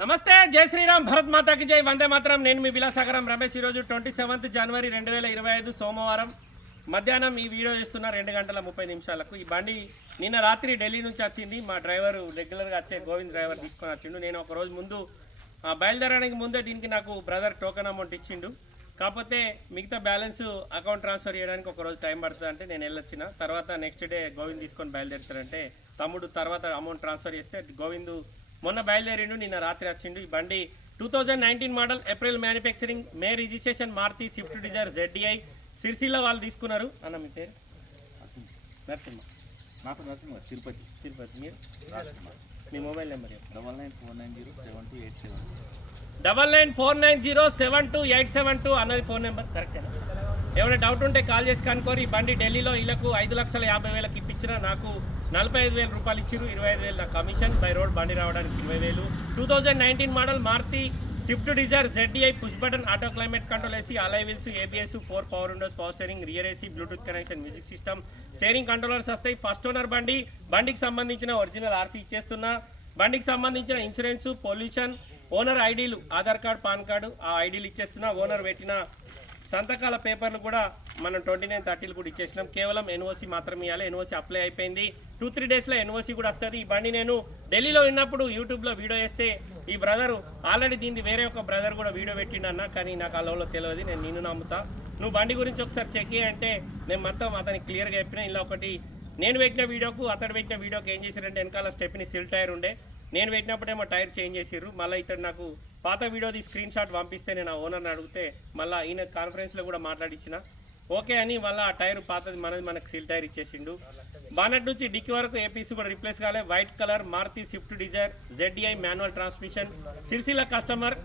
నమస్తే జై శ్రీరామ్ భరత్ మాతాకి జై. వందే మాత్రం. నేను మీ విలాసాగరం రమేష్. ఈరోజు ట్వంటీ సెవెంత్ జనవరి రెండు వేల ఇరవై ఐదు సోమవారం. మధ్యాహ్నం ఈ వీడియో ఇస్తున్న రెండు గంటల ముప్పై నిమిషాలకు. ఈ బండి నిన్న రాత్రి ఢిల్లీ నుంచి వచ్చింది. మా డ్రైవర్ రెగ్యులర్గా వచ్చే గోవింద్ డ్రైవర్ తీసుకొని వచ్చిండు. నేను ఒక రోజు ముందు బయలుదేరడానికి ముందే దీనికి నాకు బ్రదర్ టోకెన్ అమౌంట్ ఇచ్చిండు. కాకపోతే మిగతా బ్యాలెన్స్ అకౌంట్ ట్రాన్స్ఫర్ చేయడానికి ఒక రోజు టైం పడుతుంది అంటే నేను వెళ్ళొచ్చిన. తర్వాత నెక్స్ట్ డే గోవింద్ తీసుకొని బయలుదేరుతారంటే తమ్ముడు తర్వాత అమౌంట్ ట్రాన్స్ఫర్ చేస్తే గోవిందు మొన్న బయలుదేరిండు నిన్న రాత్రి వచ్చిండు. ఈ బండి two thousand nineteen model April manufacturing May registration Maruti Swift Dzire ZDI Sircilla వాళ్ళు తీసుకున్నారు. అన్న మీ పేరు? నరసింహ. నాకు నరసింహ తిరుపతి. తిరుపతి. మీరు? మీ mobile number double nine four nine zero seven two eight seven. Double nine four nine zero seven two eight seven two అన్నది phone number. కరెక్టేనా? ఏమైనా doubt ఉంటే కాల్ చేసి కనుకోరి ఈ బండి ఢిల్లీలో ఇళ్ళకు ఐదు లక్షల యాభై వేలకు ఇప్పించిన నాకు నలభై ఐదు వేల రూపాయలు ఇచ్చిరు ఇరవై ఐదు వేలు నా కమిషన్ బై రోడ్ బండి రావడానికి ఇరవై వేలు. Two thousand nineteen model Maruti Swift Dzire ZDI push button auto climate control AC alloy wheels ABS four power windows power steering rear AC Bluetooth connection music system steering controllers వస్తాయి. First owner బండి బండికి సంబంధించిన original RC ఇచ్చేస్తున్నా. బండికి సంబంధించిన insurance pollution owner ఐడీలు Aadhaar card PAN card ఆ ఐడీలు ఇచ్చేస్తున్నా. ఓనర్ పెట్టిన సంతకాల పేపర్లు కూడా మనం ట్వంటీ నైన్ థర్టీలు కూడా ఇచ్చేసినాం. కేవలం ఎన్ఓసి మాత్రం ఇవ్వాలి ఎన్ఓసి అప్లై అయిపోయింది. టూ త్రీ డేస్లో ఎన్ఓసి కూడా వస్తుంది. ఈ బండి నేను ఢిల్లీలో ఉన్నప్పుడు యూట్యూబ్లో వీడియో వేస్తే ఈ బ్రదర్ ఆల్రెడీ దీన్ని వేరే ఒక బ్రదర్ కూడా వీడియో పెట్టిండు అన్న కానీ నాకు ఆ తెలియదు నేను నిన్ను నమ్ముతా. నువ్వు బండి గురించి ఒకసారి చెక్ అంటే నేను మొత్తం అతనికి క్లియర్గా చెప్పిన. ఇలా ఒకటి నేను పెట్టిన వీడియోకు అతడు పెట్టిన వీడియోకి ఏం చేశారంటే వెనకాల స్టెప్ని సిల్ టైర్ ఉండే. నేను పెట్టినప్పుడేమో టైర్ చేంజ్ చేసిర్రు. మళ్ళీ ఇతడు నాకు పాత వీడియోది స్క్రీన్ షాట్ పంపిస్తే నేను ఆ ఓనర్ని అడిగితే మళ్ళీ ఈయన కాన్ఫరెన్స్లో కూడా మాట్లాడించిన ఓకే అని మళ్ళీ ఆ టైర్ పాతది మనది మనకు సిల్ టైర్ ఇచ్చేసిండు. బానట్ నుంచి డిక్కి వరకు ఏపీసీ కూడా రిప్లేస్ కాలే. White colour Maruti Swift Dzire ZDI manual transmission Sircilla customer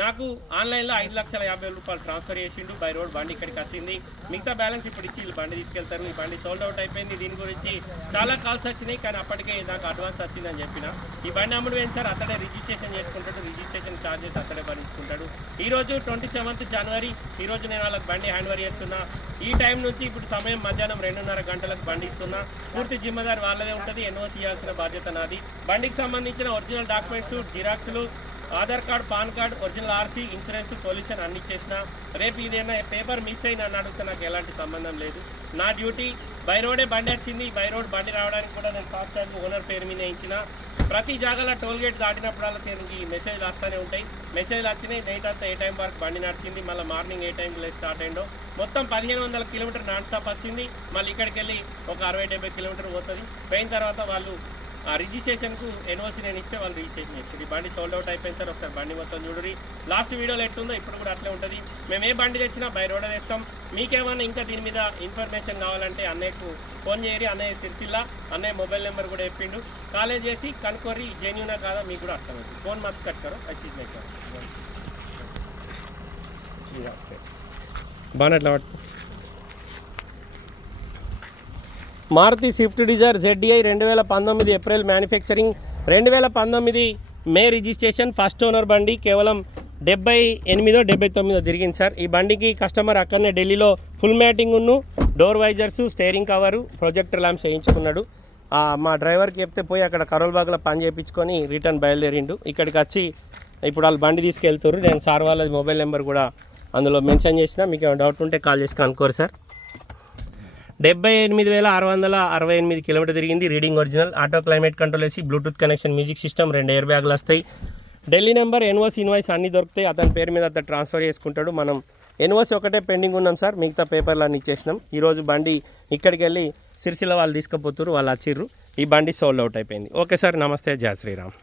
నాకు ఆన్లైన్లో ఐదు లక్షల యాభై రూపాయలు ట్రాన్స్ఫర్ చేసిండు బై రోడ్ బండి ఇక్కడికి వచ్చింది. మిగతా బ్యాలెన్స్ ఇప్పుడు ఇచ్చి వీళ్ళు బండి తీసుకెళ్తారు. ఈ బండి సోల్డ్ అవుట్ అయిపోయింది. దీని గురించి చాలా కాల్స్ వచ్చినాయి కానీ అప్పటికే నాకు అడ్వాన్స్ వచ్చిందని చెప్పిన. ఈ బండి అమ్ముడు ఏం సార్? అతడే రిజిస్ట్రేషన్ చేసుకుంటాడు. రిజిస్ట్రేషన్ ఛార్జెస్ అతడే భరించుకుంటాడు. ఈరోజు ట్వంటీ సెవెంత్ జనవరి ఈ రోజు నేను వాళ్ళకి బండి హ్యాండ్ ఓవర్ చేస్తున్నా. ఈ టైం నుంచి ఇప్పుడు సమయం మధ్యాహ్నం రెండున్నర గంటలకు బండి ఇస్తున్నా. పూర్తి జిమ్మదారి వాళ్ళదే ఉంటుంది. ఎన్ఓసి ఇవ్వాల్సిన బాధ్యత నాది. బండికి సంబంధించిన original documents జిరాక్స్లు Aadhaar card PAN card original RC insurance pollution అన్ని ఇచ్చేసిన రేపు ఇదేనా పేపర్ మిస్ అయినా అని అడిగితే నాకు ఎలాంటి సంబంధం లేదు. నా డ్యూటీ బై రోడే బండి వచ్చింది. బై రోడ్ బండి రావడానికి కూడా నేను ఫాస్టాగ్ ఓనర్ పేరు మీద ఇచ్చిన. ప్రతి జాగాలో టోల్ గేట్ దాటినప్పుడల్లా దీనికి మెసేజ్ వస్తూనే ఉంటాయి. మెసేజ్ వచ్చినాయి. నైట్ అంతా ఏ టైం వరకు బండి నడిచింది? మళ్ళీ మార్నింగ్ ఏ టైంకి స్టార్ట్ అయిందో. మొత్తం పదిహేను వందల కిలోమీటర్ నాన్ స్టాప్ వచ్చింది. మళ్ళీ ఇక్కడికి వెళ్ళి ఒక అరవై డెబ్బై కిలోమీటర్ పోతుంది. పోయిన తర్వాత వాళ్ళు ఆ రిజిస్ట్రేషన్కు ఎన్ఓసి నేను ఇస్తే వాళ్ళు రిజిస్ట్రేషన్ చేసుకుంది ఈ బండి సోల్డ్ అవుట్ అయిపోయింది సార్. ఒకసారి బండి మొత్తం చూడరి లాస్ట్ వీడియోలో ఎట్లుందో ఇప్పుడు కూడా అట్లే ఉంటుంది. మేము ఏ బండి తెచ్చినా బై రోడ్ తెస్తాం. మీకేమైనా ఇంకా దీని మీద ఇన్ఫర్మేషన్ కావాలంటే అన్నయ్యకు ఫోన్ చేయరి అన్నయ్య సిరిసిల్ల. అన్నయ్య మొబైల్ నెంబర్ కూడా చెప్పిండు. కాలేజ్ చేసి కనుక్కోరి జెన్యునా కాదా మీకు కూడా అర్థమవుతుంది. ఫోన్ మాకు కట్టుకోరు ఐసీ బాగా ఎట్లా మారుతి స్విఫ్ట్ డిజైర్ జెడ్డీఐ రెండు వేల పంతొమ్మిది ఏప్రిల్ మ్యానుఫ్యాక్చరింగ్ రెండు వేల పంతొమ్మిది మే రిజిస్ట్రేషన్ ఫస్ట్ ఓనర్ బండి కేవలం డెబ్బై ఎనిమిదో డెబ్బై తొమ్మిదో తిరిగింది సార్. ఈ బండికి కస్టమర్ అక్కడనే ఢిల్లీలో ఫుల్ మ్యాటింగ్ ఉన్ను door visors steering cover projector lamps వేయించుకున్నాడు. మా డ్రైవర్కి చెప్తే పోయి అక్కడ కరోల్బాగ్లో పని చేయించుకొని రిటర్న్ బయలుదేరిండు. ఇక్కడికి వచ్చి ఇప్పుడు వాళ్ళు బండి తీసుకెళ్తారు నేను సార్ వాళ్ళ మొబైల్ నెంబర్ కూడా అందులో మెన్షన్ చేసిన. మీకు ఏమైనా డౌట్ ఉంటే కాల్ చేసి కనుక్కోరు సార్. డెబ్బై ఎనిమిది వేల ఆరు వందల అరవై ఎనిమిది కిలోమీటర్ తిరిగింది. Reading original auto climate control వేసి బ్లూటూత్ కనెక్షన్ మ్యూజిక్ సిస్టమ్ రెండు ఎయిర్ బ్యాగులు వస్తాయి. ఢిల్లీ నెంబర్ ఎన్వోస్ ఇన్వాయిస్ అన్నీ దొరుకుతాయి అతని పేరు మీద అతను ట్రాన్స్ఫర్ చేసుకుంటాడు. మనం ఎన్ఓసి ఒకటే పెండింగ్ ఉన్నాం సార్ మిగతా పేపర్లు అన్ని ఇచ్చేసినాం. ఈరోజు బండి ఇక్కడికి వెళ్ళి సిరిసిల్ల వాళ్ళు తీసుకుపోతున్నారు వాళ్ళు వచ్చిర్రు. ఈ బండి సోల్డ్ అవుట్ అయిపోయింది. ఓకే సార్ నమస్తే జయ శ్రీరామ్.